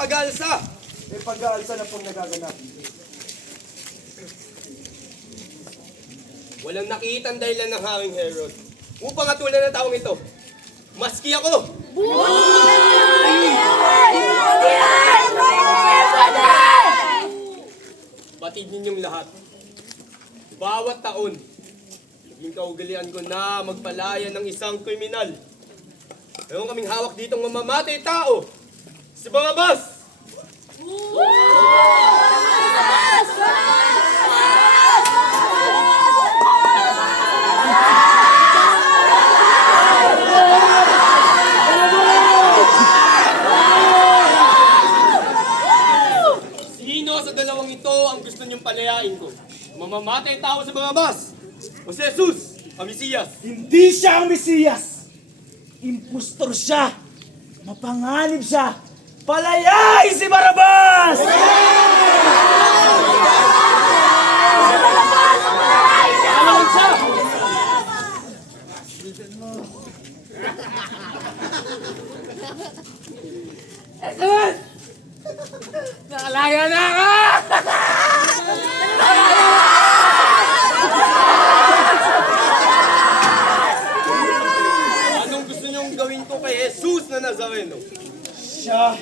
Pag-aalsa! May pag-aalsa na pong nagaganap. Walang nakitang dahilan ng hanging Herod upang atulan ng taong ito. Maski ako! Batid ninyong lahat. Bawat taon, naging kaugalian ko na magpalaya ng isang kriminal. Ngayon kaming hawak ditong mamamatay tao. Si Barrabas! Sino sa dalawang ito ang gusto niyong palayain ko? Mamamatay tao sa Barrabas o si Jesus, ang Mesiyas? Hindi siya ang Mesiyas! Impostor siya! Mapanganib siya! Palayay si Barrabas! Alawan siya! Jesus! Nakalaya na ako! Anong gusto niyong gawin ko kay Jesus na Nazareno? Siya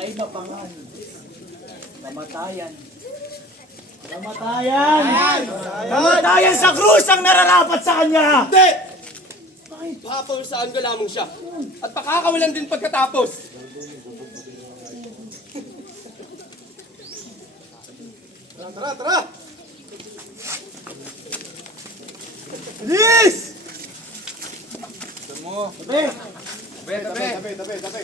ay mapanganib. Kamatayan. Kamatayan! Kamatayan sa krus ang nararapat sa kanya! Hindi! Paparusahan ko lamang siya. At pakakawalan din pagkatapos. Tara, tara, tara! Bilis! Tabi! Tabi, tabi, tabi, tabi.